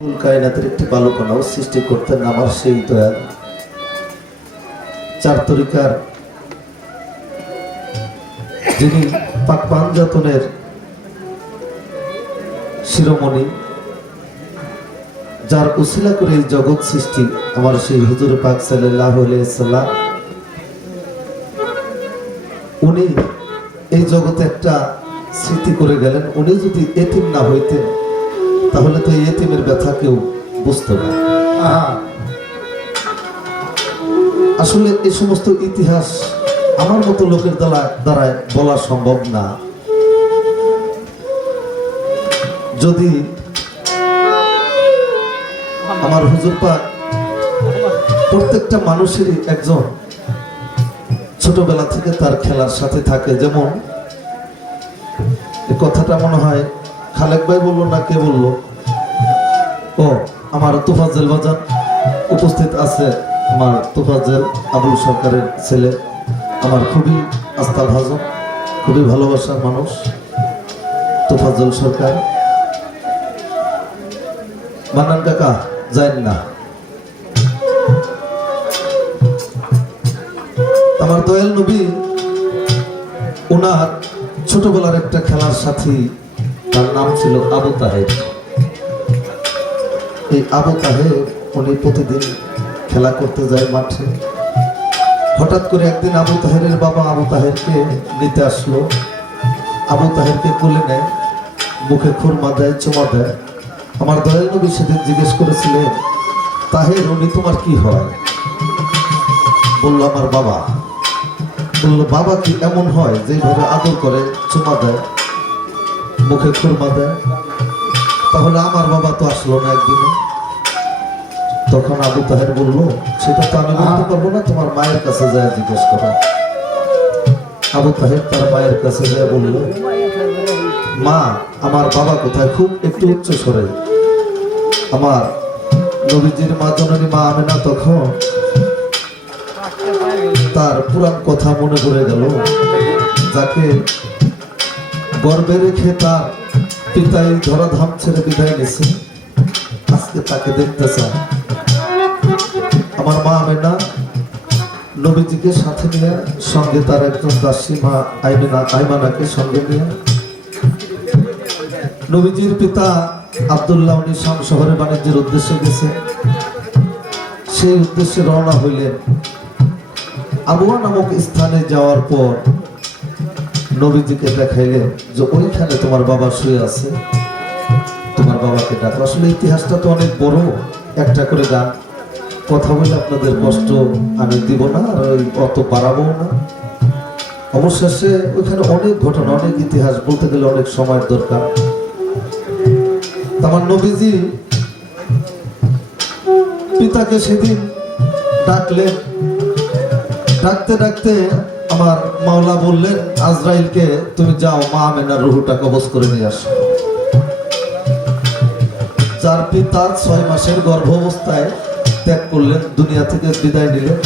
কায়নাতের একটি সৃষ্টি করতেন আমার সেই দয়াল। চার তরিকার যিনি শিরোমণি, যার উসিলা করে এই জগৎ সৃষ্টি আমার সেই হুজুর পাক সাল্লাহ সাল্লাম উনি এই জগতে একটা স্মৃতি করে গেলেন, উনি যদি এতিম না হইতেন তাহলে তো এতিমের ব্যথা কেউ বুঝতো না আসলে এই সমস্ত ইতিহাস আমার মতো লোকের দ্বারা দ্বারায় বলা সম্ভব না। যদি আমার হুজুর পাক প্রত্যেকটা মানুষেরই একজন ছোটবেলা থেকে তার খেলার সাথে থাকে, যেমন কথাটা মনে হয় খালেক ভাই বলল না কে বলল? ও, আমার তোফাজ্জেল বাজান উপস্থিত আছে আমার তোফাজ্জেল আবুল সরকারের ছেলে। আমার খুবই আস্থা ভাজন খুবই ভালোবাসার মানুষ তোফাজ্জল সরকার। মান্নান কাকা যাই না। আমার দয়াল নবী ওনার ছোটবেলার একটা খেলার সাথী নাম ছিল আবু তাহের। এই আবু তাহের উনি প্রতিদিন খেলা করতে যায় মাঠে। হঠাৎ করে একদিন আবু তাহেরের বাবা আবু তাহেরকে নিতে আসলো। আবু তাহেরকে কোলে নেয়, মুখে খুরমা দেয়, চুমা দেয়। আমার দয়াল নবী সেদিন জিজ্ঞেস করেছিলেন, তাহের, উনি তোমার কি হয়? বলল, আমার বাবা। বলল, বাবা কি এমন হয় যেভাবে আদর করে, চুমা দেয়? মুখে খুরমা দেয়। তাহলে আমার বাবা তো আসলো না একদিন তখন আবু তাহের বলল, সেটা তো আমি বলতে পারব না, তোমার মায়ের কাছে যায় জিজ্ঞেস করো। আবু তাহের তার মায়ের কাছে যায় বলল, মা, আমার বাবা কোথায়? খুব একটু উচ্চ স্বরে। আমার নবীজির মা, জননী মা আমি না তখন তার পুরান কথা মনে পড়ে গেল, যাকে গর্বে রেখে তার পিতাই ধরাধাম ছেড়ে বিদায় নিছে। আজকে তাকে দেখতে চায় আমার মা আমেনা, নবীজিকে সাথে নিয়ে, সঙ্গে তার একজন দাসী মা আইমেনা, আইমানাকে সঙ্গে নিয়ে। নবীজির পিতা আবদুল্লাহ উনি শহরে বাণিজ্যের উদ্দেশ্যে গেছে সেই উদ্দেশ্যে রওনা হইলেন। আবুয়া নামক স্থানে যাওয়ার পর নবীজিকে দেখাইলেন যে ওইখানে তোমার বাবা শুয়ে আছে, তোমার বাবাকে ডাকো। আসলে ইতিহাসটা তো অনেক বড়। একটা করে গান। কথা বলে আপনাদের কষ্ট আমি দিব না, আর ওই অত বাড়াবো না। অবশেষে ওইখানে অনেক ঘটনা, অনেক ইতিহাস, বলতে গেলে অনেক সময়ের দরকার। আমার নবীজি পিতাকে সেদিন ডাকলেন। ডাকতে ডাকতে আমার মাওলা বললেন, আজরাইলকে তুমি যাও, মা আমেনার রুহুটা কবজ করে নিয়ে আসো। যার পিতা ছয় মাসের গর্ভ অবস্থায় ত্যাগ করলেন, দুনিয়া থেকে বিদায় নিলেন।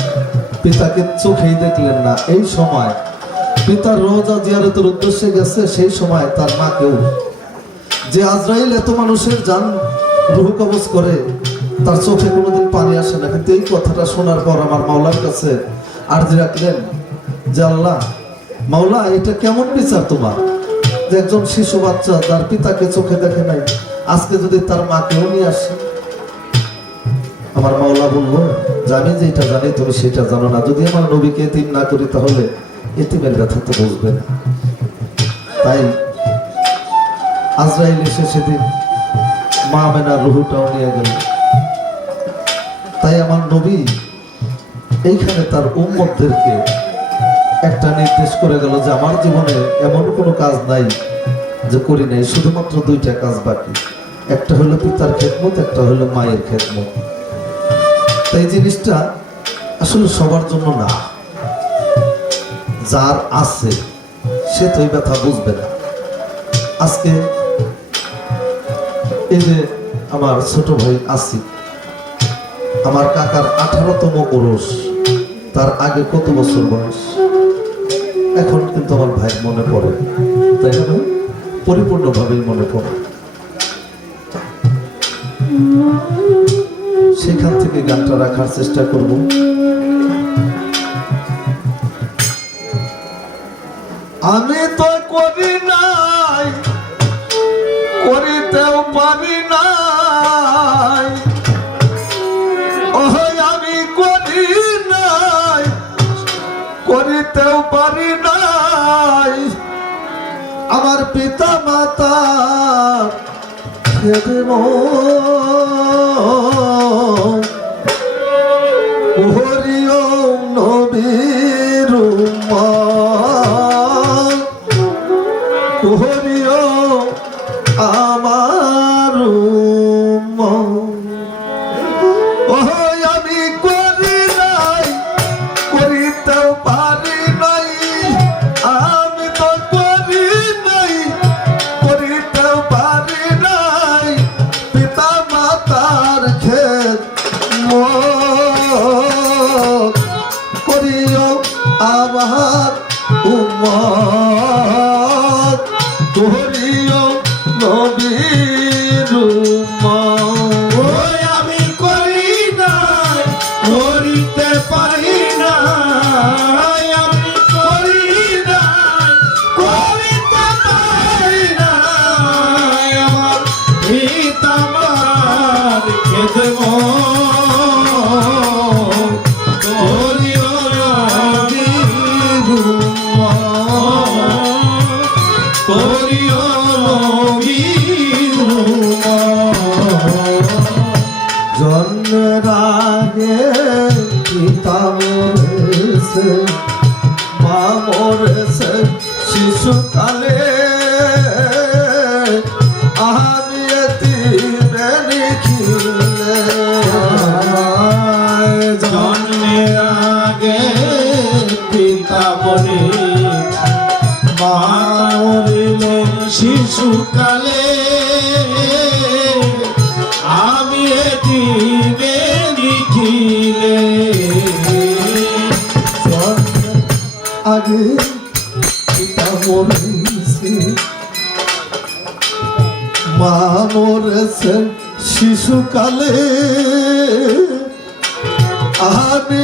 পিতাকে চোখেই দেখলেন না। এই সময় পিতার রোজা জিয়ারতের উদ্দেশ্যে গেছে, সেই সময় তার মাকেও যে আজরাইল এত মানুষের যান রুহ কবজ করে, তার চোখে কোনোদিন পানি আসে না। কিন্তু এই কথাটা শোনার পর আমার মাওলার কাছে আর্জি রাখলেন যে মাওলা, এটা কেমন বিচার তোমার? যে একজন শিশু বাচ্চা তার পিতাকে চোখে দেখে নাই, আজকে যদি তার মাকেও নিয়ে আসে? আমার মাওলা বলব যে এটা জানি, তুমি সেটা জানো না। যদি আমার নবীকে এতিম না করি তাহলে এতিমের ব্যথা তো বুঝবে না। তাই আজরাইল এসে সেদিন মা মেনার রুহুটাও নিয়ে গেল। তাই আমার নবী এইখানে তার উম্মতদেরকে একটা নির্দেশ করে গেল যে আমার জীবনে এমন কোনো কাজ নাই যে করি নাই, শুধুমাত্র দুইটা কাজ বাকি। একটা হলো পিতার খেদমত, একটা হলো মায়ের খেদমত। তাই জিনিসটা আসলে সবার জন্য না। যার আছে, সে তো এই ব্যথা বুঝবে না। আজকে এই যে আমার ছোট ভাই আসিফ, আমার কাকার আঠারোতম ওরস, তার আগে কত বছর বয়স? এখন কিন্তু আমার ভাই মনে পড়ে। তাই না পরিপূর্ণভাবেই মনে পড়ে। সেখান থেকে গানটা রাখার চেষ্টা করব। আমি তো করি নাই করিতেও পারি নাই। আমার পিতা মাতা খেদম উম্মত করিও নবীর koyuyor bir শিশুকালে আমি এদিনে লিখিলে আগে পিতা মরেছে মা মরেছে শিশুকালে। আমি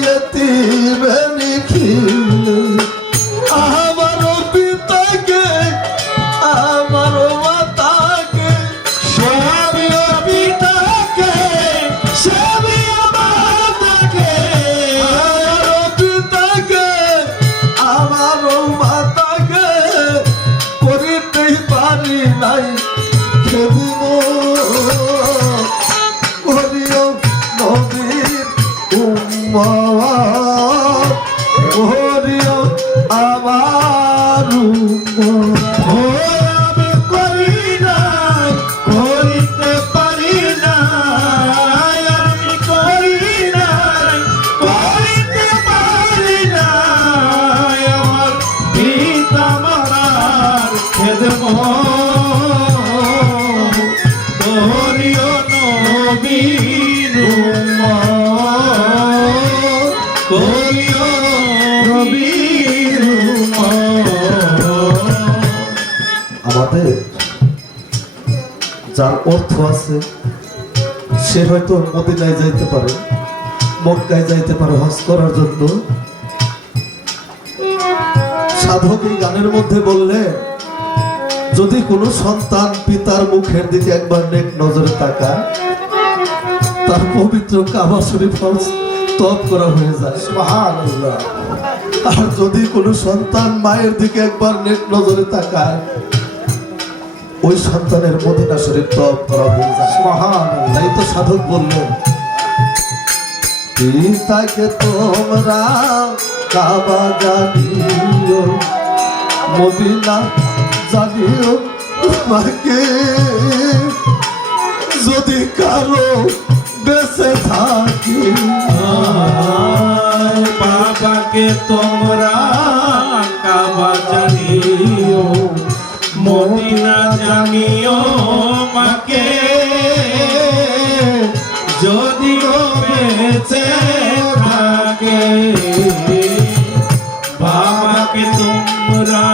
যার অর্থ আছে, সে হয়তো মদিনায় যাইতে পারে, মক্কায় যাইতে পারে হজ করার জন্য। সাধক এই গানের মধ্যে বললে, যদি কোনো সন্তান পিতার মুখের দিকে একবার নেক নজরে তাকায়, তার পবিত্র কাবা শরীফ হজ তপ করা হয়ে যায়। আর যদি কোনো সন্তান মায়ের দিকে একবার নেক নজরে তাকায় ওই সন্তানের মদিনা শরীর তপ করা হয়ে যায়। মহান তাই তো সাধক বললেন পিতাকে তোমরা কাবা জানিও মদিনা জানিও তোমাকে। যদি কারও বেঁচে থাকি বাবাকে তোমরা কাবা জানিও। মদিনা জানিও মাকে যদি বেঁচে থাকে। বাবাকে তোমরা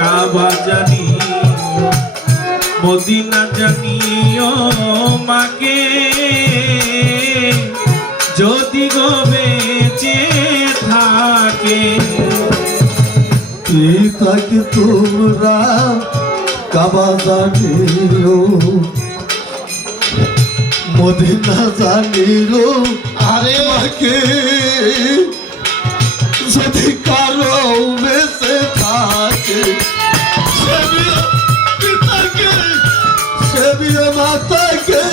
কাবা জানিও মদিনা জানিও মাকে পিতাকে তোমরা কাবা জানিল মদিনা জানিল আরে। মাকে যদি কারও বেঁচে থাকে সেবিও মাতাকে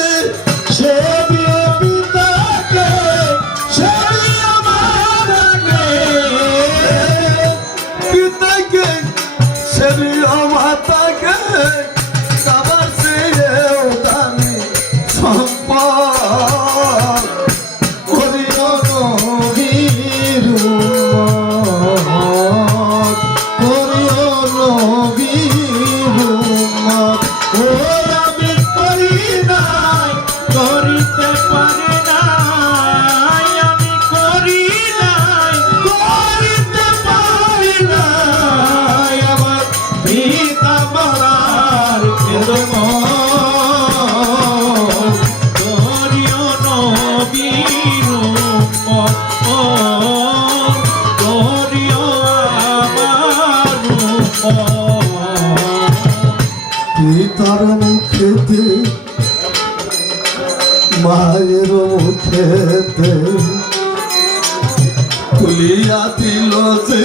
যে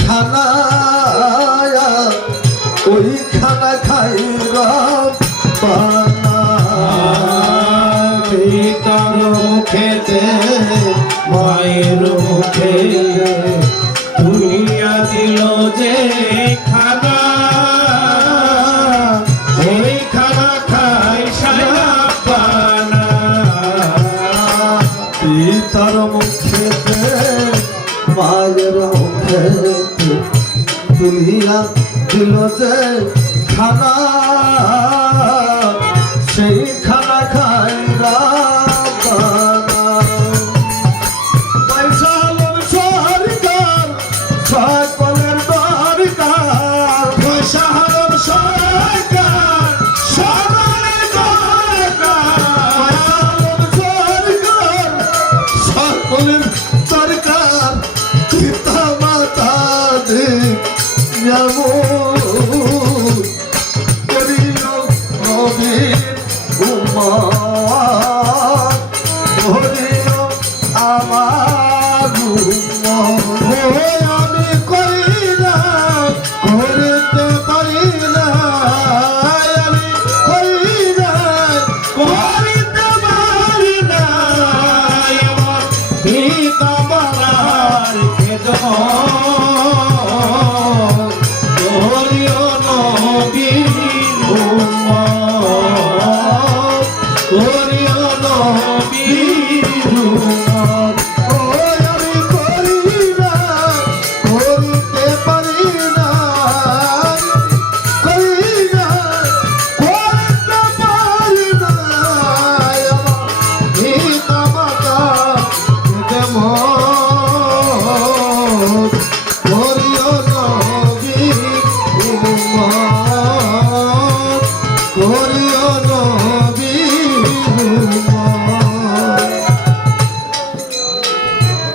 খানা ওই খানা খাই পিতার মুখেতে মায়ের মুখে দুনিয়া দিল যে খানা। ওই খানা খাই সায়াবানা পিতার মুখেতে মায়ের মুখেতে তুলিয়া দিল যে খানা।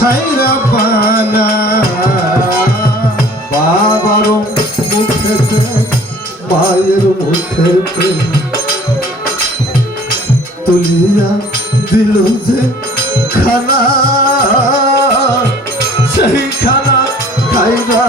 সাইরা পানা বাবার মুখেতে মায়ের মুখেতে তুলিয়া দিল যে খানা সেই খানা খাইরা